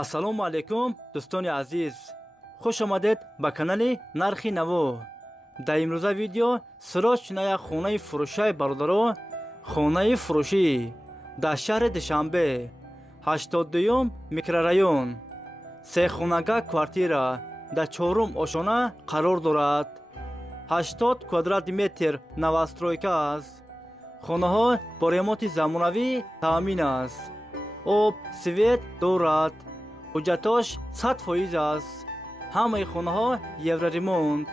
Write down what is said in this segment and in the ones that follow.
ассалому алайкум дӯстони азиз, хуш омадед ба канали Нархи Наво. дар имрӯза видео сӯрох чиная хонаи фурӯшаи бародаро, хонаи фурӯшӣ дар шаҳри Душанбе, 82 микрорайон, сехонага квартира дар 4 ошона қарор дорад. 80 квадрат метр новостройка аст. хонаҳо бо ремонти замонавӣ таъмин аст. об, свет дорад. ҳуҷҷатош 100% аст. ҳамаи хонаҳо евроремонт.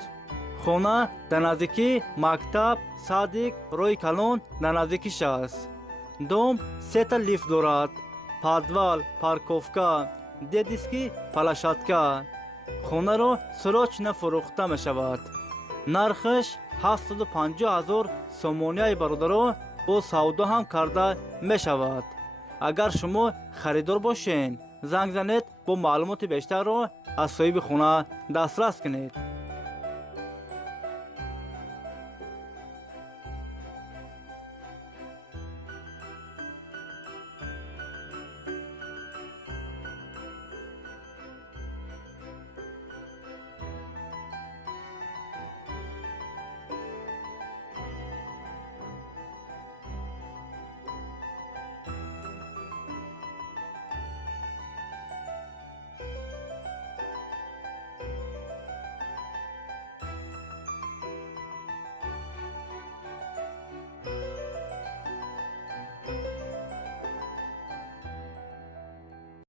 хона дар наздикии мактаб, садик, роҳи калон дар наздикиш аст. дом 3 лифт дорад. подвал, парковка, дедиски площадка. хонаро сӯрочина фурӯхта мешавад. нархаш 750 000 сомонияи бародаро бо савдо ҳам карда мешавад. агар шумо харидор бошед, занг занед бо маълумоти бештарро аз соҳиби хона дастрас кунед.